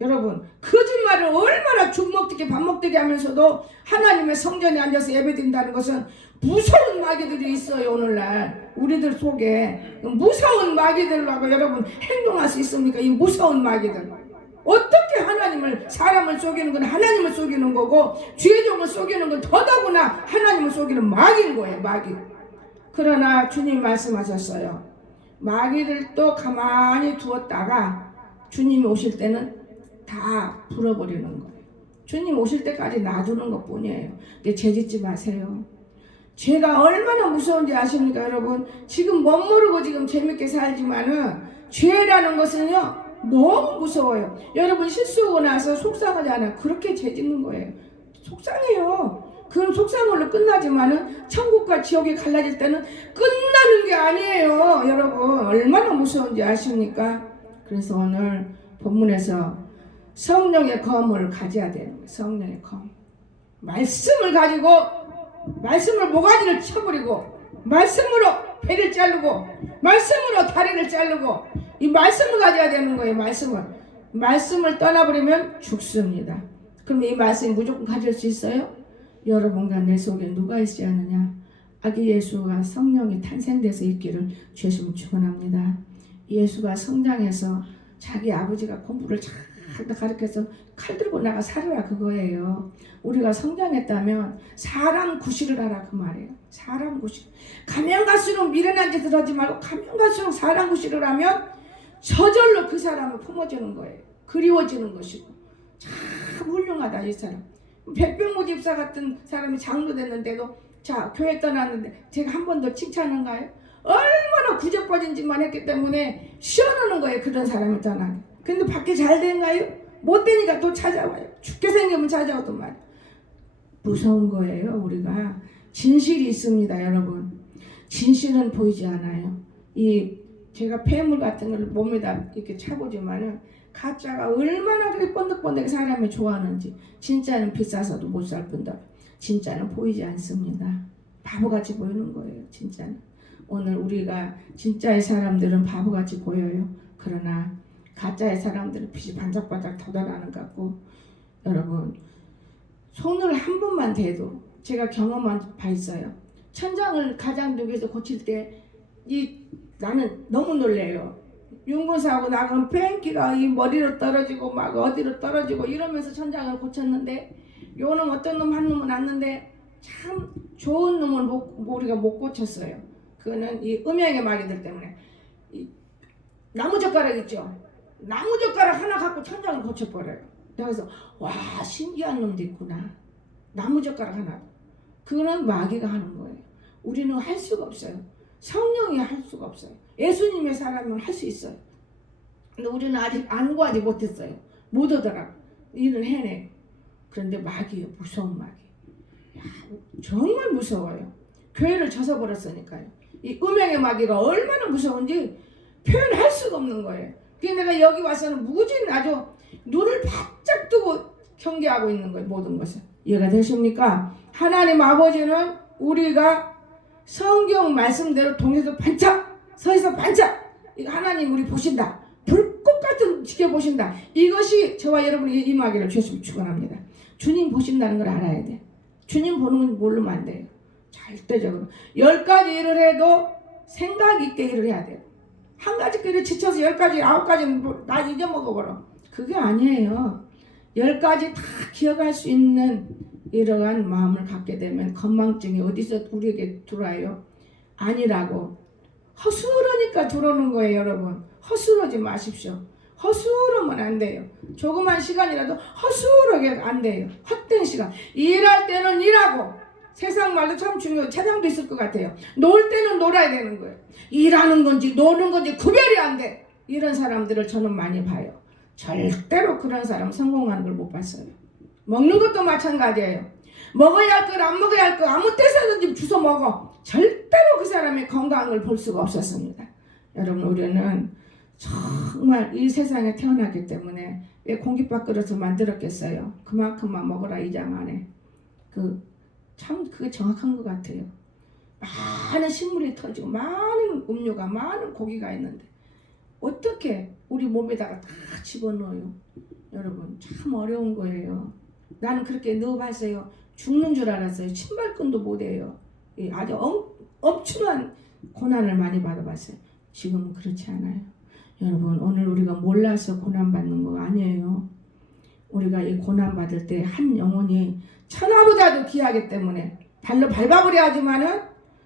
여러분 거짓말을 얼마나 죽 먹듯이 밥 먹듯이 하면서도 하나님의 성전에 앉아서 예배드린다는 것은 무서운 마귀들이 있어요. 오늘날 우리들 속에 무서운 마귀들하고 여러분 행동할 수 있습니까? 이 무서운 마귀들 어떻게 하나님을 사람을 속이는 건 하나님을 속이는 거고 죄종을 속이는 건 더더구나 하나님을 속이는 마귀인 거예요. 마귀. 그러나 주님 말씀하셨어요. 마귀들도 가만히 두었다가 주님이 오실 때는 다 풀어버리는 거예요. 주님 오실 때까지 놔두는 것 뿐이에요. 근데 죄짓지 마세요. 죄가 얼마나 무서운지 아십니까 여러분? 지금 못 모르고 지금 재밌게 살지만은 죄라는 것은요 너무 무서워요. 여러분 실수하고 나서 속상하잖아요. 그렇게 죄짓는 거예요. 속상해요. 그건 속상한 걸로 끝나지만은 천국과 지옥이 갈라질 때는 끝나는 게 아니에요. 여러분 얼마나 무서운지 아십니까? 그래서 오늘 본문에서 성령의 검을 가져야 되는 거예요. 성령의 검. 말씀을 가지고 말씀으로 모가지를 쳐버리고 말씀으로 배를 자르고 말씀으로 다리를 자르고 이 말씀을 가져야 되는 거예요. 말씀을 떠나버리면 죽습니다. 그럼 이 말씀이 무조건 가질 수 있어요? 여러분과 내 속에 누가 있어야 하느냐? 아기 예수가 성령이 탄생돼서 있기를 주님 축원합니다. 예수가 성장해서 자기 아버지가 공부를 잘 가르쳐서 칼 들고 나가 살아라 그거예요. 우리가 성장했다면 사람 구실을 하라 그 말이에요. 사람 구실. 가면 갈수록 미련한 짓을 하지 말고 가면 갈수록 사람 구실을 하면 저절로 그 사람을 품어주는 거예요. 그리워지는 것이고. 참 훌륭하다 이 사람. 백병모 집사 같은 사람이 장로 됐는데도 자 교회 떠났는데 제가 한 번 더 칭찬한가요? 얼마나 구제빠진 짓만 했기 때문에 시원하는 거예요. 그런 사람이 떠나게. 근데 밖에 잘 된가요? 못 되니까 또 찾아와요. 죽게 생기면 찾아오던 말이에요. 무서운 거예요. 우리가 진실이 있습니다. 여러분 진실은 보이지 않아요. 제가 폐물 같은 걸 몸에다 이렇게 차보지만은 가짜가 얼마나 그렇게 번득번득 사람을 좋아하는지 진짜는 비싸서도 못 살 뿐더러 진짜는 보이지 않습니다. 바보같이 보이는 거예요. 진짜는. 오늘 우리가 진짜의 사람들은 바보같이 보여요. 그러나 가짜의 사람들은 빛이 반짝반짝 터져나는 것 같고 여러분 손을 한 번만 대도 제가 경험한 바 있어요. 천장을 가장두개에서 고칠 때 나는 너무 놀래요. 윤고사하고 나가면 뺑기가 이 머리로 떨어지고 막 어디로 떨어지고 이러면서 천장을 고쳤는데 요놈 어떤 놈 한 놈은 왔는데 참 좋은 놈을 우리가 못 고쳤어요. 그거는 이 음양의 마귀들 때문에 이 나무젓가락 있죠. 나무젓가락 하나 갖고 천장을 고쳐버려요. 그래서 와 신기한 놈도 있구나. 나무젓가락 하나. 그거는 마귀가 하는 거예요. 우리는 할 수가 없어요. 성령이 할 수가 없어요. 예수님의 사람은 할 수 있어요. 근데 우리는 아직 안 구하지 못했어요. 못 오더라고. 일을 해내. 그런데 마귀요, 무서운 마귀. 야, 정말 무서워요. 교회를 져서버렸으니까요. 이 음행의 마귀가 얼마나 무서운지 표현할 수가 없는 거예요. 그래서 내가 여기 와서는 무진 아주 눈을 바짝 뜨고 경계하고 있는 거예요. 모든 것을. 이해가 되십니까? 하나님 아버지는 우리가 성경 말씀대로 동에서 반짝, 서에서 반짝, 이거 하나님 우리 보신다. 불꽃 같은 지켜보신다. 이것이 저와 여러분이 임하기를 주였으면 축원합니다. 주님 보신다는 걸 알아야 돼. 주님 보는 건 모르면 안 돼요. 절대적으로 10가지 일을 해도 생각 있게 일을 해야 돼요. 한 가지 일을 지쳐서 10가지, 9가지는 나 잊어먹어버려. 그게 아니에요. 10가지 다 기억할 수 있는 이러한 마음을 갖게 되면 건망증이 어디서 우리에게 들어와요? 아니라고. 허술하니까 들어오는 거예요, 여러분. 허술하지 마십시오. 허술하면 안 돼요. 조그만 시간이라도 허술하게 안 돼요. 헛된 시간. 일할 때는 일하고, 세상 말도 참 중요해요. 차장도 있을 것 같아요. 놀 때는 놀아야 되는 거예요. 일하는 건지 노는 건지 구별이 안 돼. 이런 사람들을 저는 많이 봐요. 절대로 그런 사람 성공하는 걸 못 봤어요. 먹는 것도 마찬가지예요. 먹어야 할 걸 안 먹어야 할 거 아무 때서든지 주워 먹어. 절대로 그 사람의 건강을 볼 수가 없었습니다. 여러분, 우리는 정말 이 세상에 태어났기 때문에 왜 공깃밥그릇을 만들었겠어요? 그만큼만 먹어라 이 장 안에. 참 그게 정확한 것 같아요. 많은 식물이 터지고 많은 음료가 많은 고기가 있는데 어떻게 우리 몸에다가 다 집어넣어요? 여러분 참 어려운 거예요. 나는 그렇게 넣어봤어요. 죽는 줄 알았어요. 신발끈도 못해요. 아주 엄청난 고난을 많이 받아봤어요. 지금은 그렇지 않아요. 여러분 오늘 우리가 몰라서 고난받는 거 아니에요. 우리가 이 고난받을 때 한 영혼이 천하보다도 귀하기 때문에 발로 밟아버려 하지만은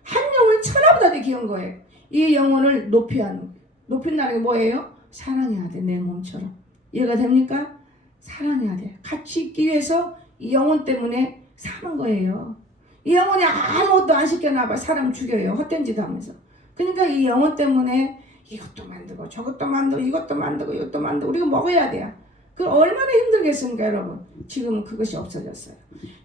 한 영혼이 천하보다도 귀한 거예요. 이 영혼을 높여야 하는 거예요. 높인다는 게 뭐예요? 사랑해야 돼. 내 몸처럼. 이해가 됩니까? 사랑해야 돼. 같이 있기 위해서 이 영혼 때문에 사는 거예요. 이 영혼이 아무것도 안 시켜놔봐 사람 죽여요. 헛된 짓 하면서. 그러니까 이 영혼 때문에 이것도 만들고 저것도 만들고 이것도 만들고 이것도 만들고 우리가 먹어야 돼요. 그 얼마나 힘들겠습니까 여러분. 지금은 그것이 없어졌어요.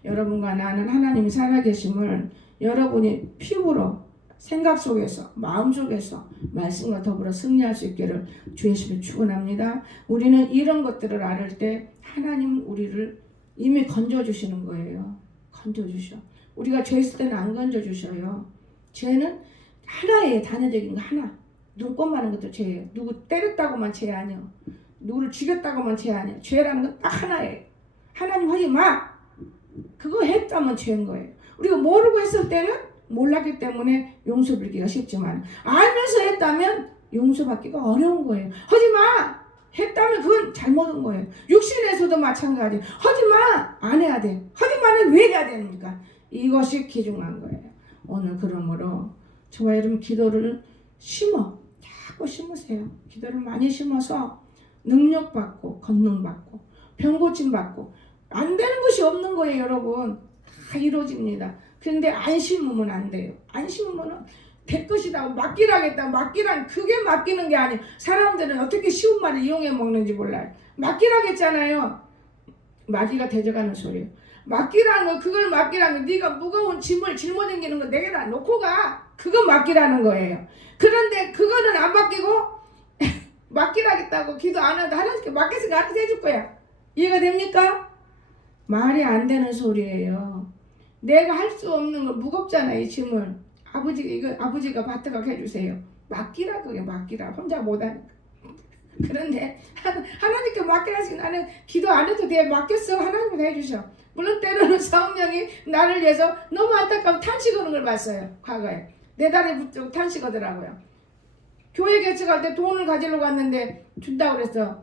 여러분과 나는 하나님이 살아계심을 여러분이 피부로 생각 속에서 마음 속에서 말씀과 더불어 승리할 수 있기를 주 예수를 축원합니다. 우리는 이런 것들을 알을 때 하나님은 우리를 이미 건져주시는 거예요. 건져주셔. 우리가 죄 있을 때는 안 건져주셔요. 죄는 하나예요. 단회적인 거 하나. 눈꽃 많은 것도 죄예요. 누구 때렸다고만 죄 아니에요. 누구를 죽였다고만 죄 아니에요. 죄라는 건 딱 하나예요. 하나님 하지 마. 그거 했다면 죄인 거예요. 우리가 모르고 했을 때는 몰랐기 때문에 용서받기가 쉽지만 알면서 했다면 용서받기가 어려운 거예요. 하지 마. 했다면 그건 잘못한 거예요. 육신에서도 마찬가지. 하지 마. 안 해야 돼. 하지 마는 왜 해야 됩니까? 이것이 귀중한 거예요. 오늘 그러므로 저와 여러분 기도를 자꾸 심으세요. 기도를 많이 심어서 능력받고 권능받고 병고침받고 안 되는 것이 없는 거예요. 여러분 다 이루어집니다. 그런데 안 심으면 안 돼요. 안 심으면 될 것이다 맡기라겠다. 맡기란 그게 맡기는 게 아니에요. 사람들은 어떻게 쉬운 말을 이용해 먹는지 몰라요. 맡기라겠잖아요. 마귀가 대적하는 소리예요. 맡기라는 거 그걸 맡기라는 거 네가 무거운 짐을 짊어지는 거 내게다 놓고 가. 그거 맡기라는 거예요. 그런데 그거는 안 맡기고 맡기라겠다고 기도 안 해도 하나님께 맡겨서 알아서 해줄 거야. 이해가 됩니까? 말이 안 되는 소리예요. 내가 할 수 없는 거 무겁잖아. 이 짐을 아버지가 받들어 해주세요. 맡기라. 그게 맡기라. 혼자 못하니까. 그런데 하나님께 맡기라시 나는 기도 안 해도 돼. 맡겼어. 하나님이 해주셔. 물론 때로는 성령이 나를 위해서 너무 안타까운 탄식하는 걸 봤어요. 과거에 내 다리 붙들고 탄식하더라고요. 교회 개척할 때 돈을 가지려고 왔는데 준다고 그랬어.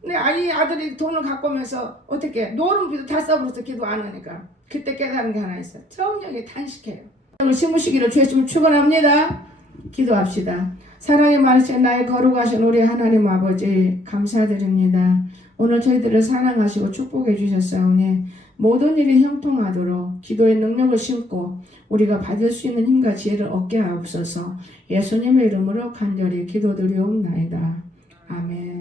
근데 아들이 돈을 갖고 오면서 어떻게 노름비도 다 써버려서 기도 안 하니까 그때 깨달은 게 하나 있어요. 성령이 탄식해요. 오늘 심으시기를 주 예수님을 축원합니다. 기도합시다. 사랑의 말씀 나의 거룩하신 우리 하나님 아버지 감사드립니다. 오늘 저희들을 사랑하시고 축복해 주셨사오니 모든 일이 형통하도록 기도의 능력을 심고 우리가 받을 수 있는 힘과 지혜를 얻게 하옵소서. 예수님의 이름으로 간절히 기도드리옵나이다. 아멘.